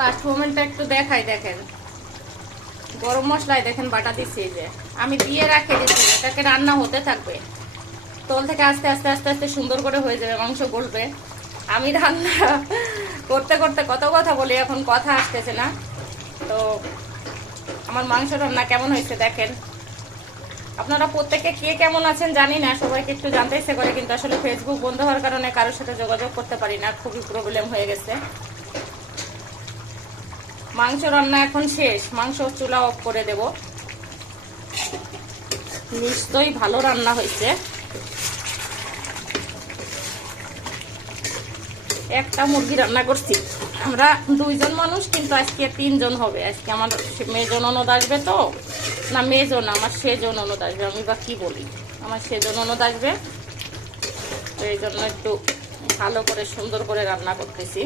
Last মোমেন্টটা একটু দেখাই, দেখেন গরম মশলায় দেখেন বাটা দিচ্ছি, যে আমি দিয়ে রাখে দিচ্ছি, এটাকে রান্না হতে থাকবে, তল থেকে আস্তে আস্তে আস্তে আস্তে সুন্দর করে হয়ে যাবে, মাংস গলবে। আমি রান্না করতে করতে কত কথা বলি, এখন কথা আসতেছে না। তো আমার মাংস রান্না কেমন হয়েছে দেখেন। আপনারা প্রত্যেকে কে কেমন আছেন জানি না, সবাইকে একটু জানতে ইচ্ছে করে, কিন্তু আসলে ফেসবুক বন্ধ হওয়ার কারণে কারোর সাথে যোগাযোগ করতে পারি না, খুবই প্রবলেম হয়ে গেছে। মাংস রান্না এখন শেষ, মাংস চুলা অফ করে দেব। নিশ্চয়ই ভালো রান্না হয়েছে। একটা মুরগি রান্না করছি, আমরা 2 জন মানুষ, কিন্তু আজকে 3 জন হবে। আজকে আমার মেজো ননদ আসবে, তো না মেজো না, আমার সেজো ননদ আসবে, আমি বা কি বলি, আমার সেজো ননদ আসবে, তো এই জন্য একটু ভালো করে সুন্দর করে রান্না করতেছি।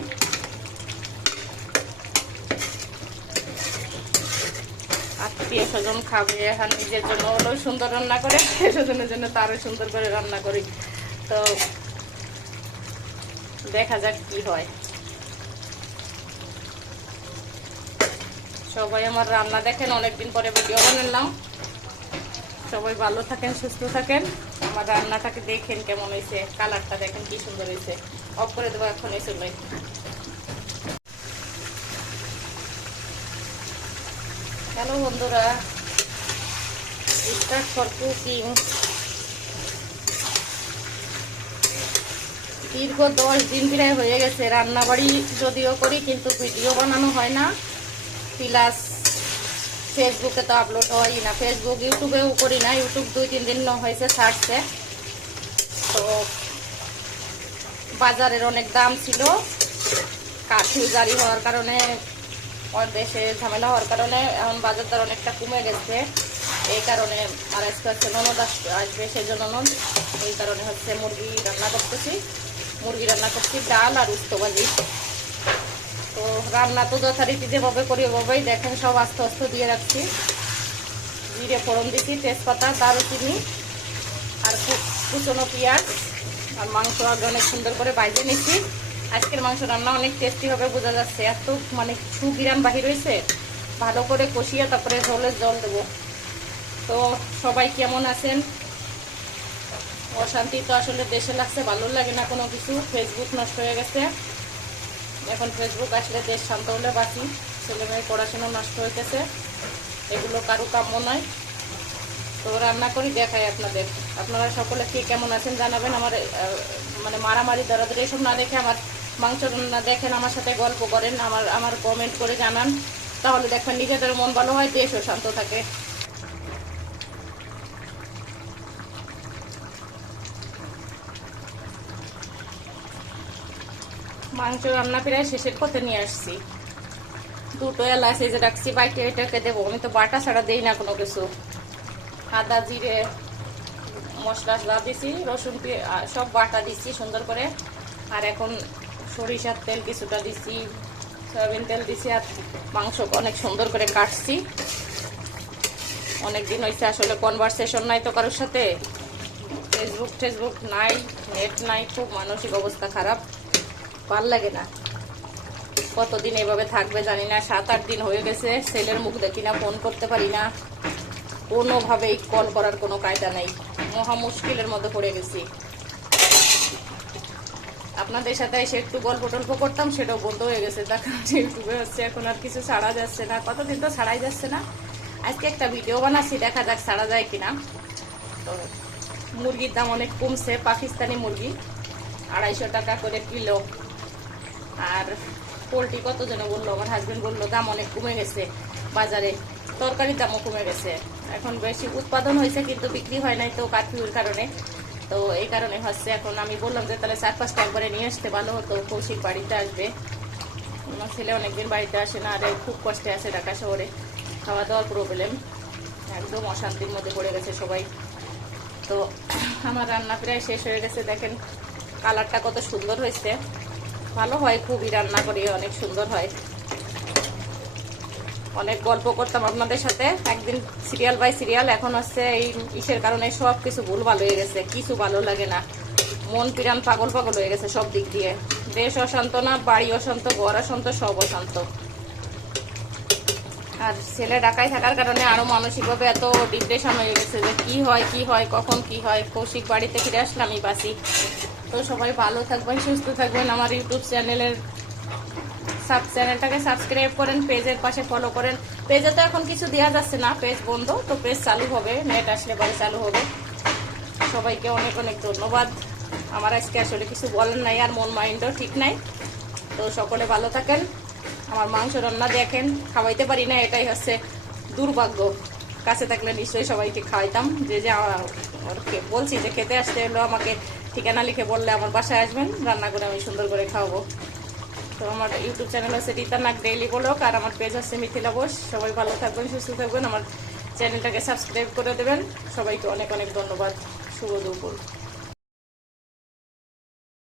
আত্মীয় স্বজন খাবে, আর নিজের জন্য হলেও সুন্দর রান্না করে, স্বজনের জন্য তারও সুন্দর করে রান্না করি। তো দেখা যাক কি হয়। সবাই আমার রান্না দেখেন, অনেকদিন পরে ভিডিও বানালাম। সবাই ভালো থাকেন, সুস্থ থাকেন। আমার রান্নাটাকে দেখেন কেমন হয়েছে, কালারটা দেখেন কি সুন্দর হয়েছে। অফ করে দেবো এখন এই চলে। হ্যালো বন্ধুরা, স্টার্ট ফর কুকিং। দীর্ঘ 10 দিন প্রায় হয়ে গেছে রান্না বাড়ি যদিও করি, কিন্তু ভিডিও বানানো হয় না, প্লাস ফেসবুকে তো আপলোড হয়ই না। ফেসবুক ইউটিউবেও করি না, ইউটিউব 2-3 দিন হয়েছে ছাড়ছে। তো বাজারের অনেক দাম ছিল, কারফিউ জারি হওয়ার কারণে, দেশে ঝামেলা হওয়ার কারণে এখন বাজার দর অনেকটা কমে গেছে। এই কারণে আর আজকে হচ্ছে ননদ আসবে, সেজন্য ননদ, এই কারণে হচ্ছে মুরগি রান্না করতেছি। মুরগি রান্না করছি, ডাল আর উস্তো ভাজি। তো রান্না তো যথারীতি যেভাবে করি ওভাবেই দেখেন, সব আস্তে আস্তে দিয়ে রাখছি। জিরে ফোড়ন দিচ্ছি, তেজপাতা, দারুচিনি আর কুচনো পেঁয়াজ, আর মাংস আগে অনেক সুন্দর করে বাইজে নিচ্ছি। আজকের মাংস রান্না অনেক টেস্টি হবে বোঝা যাচ্ছে, এত মানে সুগিরান বাহির হয়েছে। ভালো করে কষিয়ে তারপরে ঝোলের জল দেবো। তো সবাই কেমন আছেন? অশান্তি তো আসলে দেশে লাগছে, ভালো লাগে না কোনো কিছু। ফেসবুক নষ্ট হয়ে গেছে, এখন ফেসবুক আসলে দেশ শান্ত হলে বাঁচি। ছেলে মেয়ে পড়াশোনা নষ্ট হইতেছে, এগুলো কারো কাম্য নয়। তো রান্না করি দেখাই আপনাদের। আপনারা সকলে কে কেমন আছেন জানাবেন। আমার মানে মারামারি দরাদরি এসব না দেখে আমার মাংস রান্না দেখেন, আমার সাথে গল্প করেন, আমার কমেন্ট করে জানান, তাহলে দেখবেন নিজেদের মন ভালো হয়, দেশও শান্ত থাকে। মাংস রান্না প্রায় শেষের পথে নিয়ে আসছি। 2টো এলাচ এই যে রাখছি, বাইকে এটাকে দেবো। আমি তো বাটা ছাড়া দিই না কোনো কিছু। আদা জিরে মশলা দিছি, রসুন সব বাটা দিচ্ছি সুন্দর করে। আর এখন সরিষার তেল কিছুটা দিচ্ছি, সয়াবিন তেল দিছি, আর মাংস অনেক সুন্দর করে কাটছি। অনেক দিন হয়েছে আসলে কনভারসেশন নাই তো কারোর সাথে, ফেসবুক নাই, নেট নাই, খুব মানসিক অবস্থা খারাপ, ভাল লাগে না। কতদিন এভাবে থাকবে জানি না, 7-8 দিন হয়ে গেছে। ছেলের মুখ দেখি না, ফোন করতে পারি না, কোনোভাবেই কল করার কোনো কায়দা নেই। মহা মুশকিলের মধ্যে পড়ে গেছি। আপনাদের সাথে এসে একটু গল্প টল্প করতাম, সেটাও বন্ধ হয়ে গেছে। তার কারণ ইউটিউবে হচ্ছে এখন আর কিছু ছাড়া যাচ্ছে না, কতদিন তো ছাড়াই যাচ্ছে না। আজকে একটা ভিডিও বানাচ্ছি, দেখা যাক ছাড়া যায় কিনা। তো মুরগির দাম অনেক কমছে, পাকিস্তানি মুরগি 250 টাকা করে কিলো। আর পোলট্রি কত যেন বললো, আমার হাজবেন্ড বললো দাম অনেক কমে গেছে বাজারে, তরকারির দামও কমে গেছে। এখন বেশি উৎপাদন হয়েছে কিন্তু বিক্রি হয় নাই, তো কারফিউর কারণে। তো এই কারণে হচ্ছে এখন আমি বললাম যে তাহলে 4-5টা একবারে নিয়ে আসতে ভালো হতো। কৌশিক বাড়িতে আসবে, আমার ছেলে অনেকদিন বাড়িতে আসে না, আর খুব কষ্টে আছে ঢাকা শহরে, খাওয়া দাওয়ার প্রবলেম, একদম অশান্তির মধ্যে পড়ে গেছে সবাই। তো আমার রান্না প্রায় শেষ হয়ে গেছে, দেখেন কালারটা কত সুন্দর হয়েছে। ভালো হয়, খুবই রান্না করি, অনেক সুন্দর হয়। অনেক গল্প করতাম আপনাদের সাথে একদিন, সিরিয়াল বাই সিরিয়াল। এখন হচ্ছে এই ইসের কারণে সব কিছু ভুলভাল হয়ে গেছে, কিছু ভালো লাগে না, মন পিরান পাগল পাগল হয়ে গেছে সব দিক দিয়ে। দেশ অশান্ত না, বাড়ি অশান্ত, ঘর অশান্ত, সব অশান্ত। আর ছেলে ঢাকায় থাকার কারণে আরো মানসিকভাবে এত ডিপ্রেশন হয়ে গেছে যে কি হয় কখন কি হয়। কৌশিক বাড়িতে ফিরে আসলে আমি বাঁচি। তো সবাই ভালো থাকবেন, সুস্থ থাকবেন। আমার ইউটিউব চ্যানেলটাকে সাবস্ক্রাইব করেন, পেজের পাশে ফলো করেন। পেজে তো এখন কিছু দেওয়া যাচ্ছে না, পেজ বন্ধ, তো পেজ চালু হবে, নেট আসলে পরে চালু হবে। সবাইকে অনেক অনেক ধন্যবাদ। আমার আজকে আসলে কিছু বলার নাই, আর মন মাইন্ডও ঠিক নাই। তো সকলে ভালো থাকেন। আমার মাংস রান্না দেখেন, খাওয়াইতে পারি না, এটাই হচ্ছে দুর্ভাগ্য। কাছে থাকলে নিশ্চয়ই সবাইকে খাওয়াইতাম। যে বলছি যে খেতে আসতে হলো, আমাকে ঠিকানা লিখে বললে আমার বাসায় আসবেন, রান্না করে আমি সুন্দর করে খাওয়াবো। তো আমার ইউটিউব চ্যানেল হচ্ছে রীতা নাগ ডেইলি ব্লগ, আর আমার পেজ হচ্ছে মিথিলা বোস। সবাই ভালো থাকবেন, সুস্থ থাকবেন। আমার চ্যানেলটাকে সাবস্ক্রাইব করে দেবেন। সবাইকে অনেক অনেক ধন্যবাদ। শুভ দুপুর।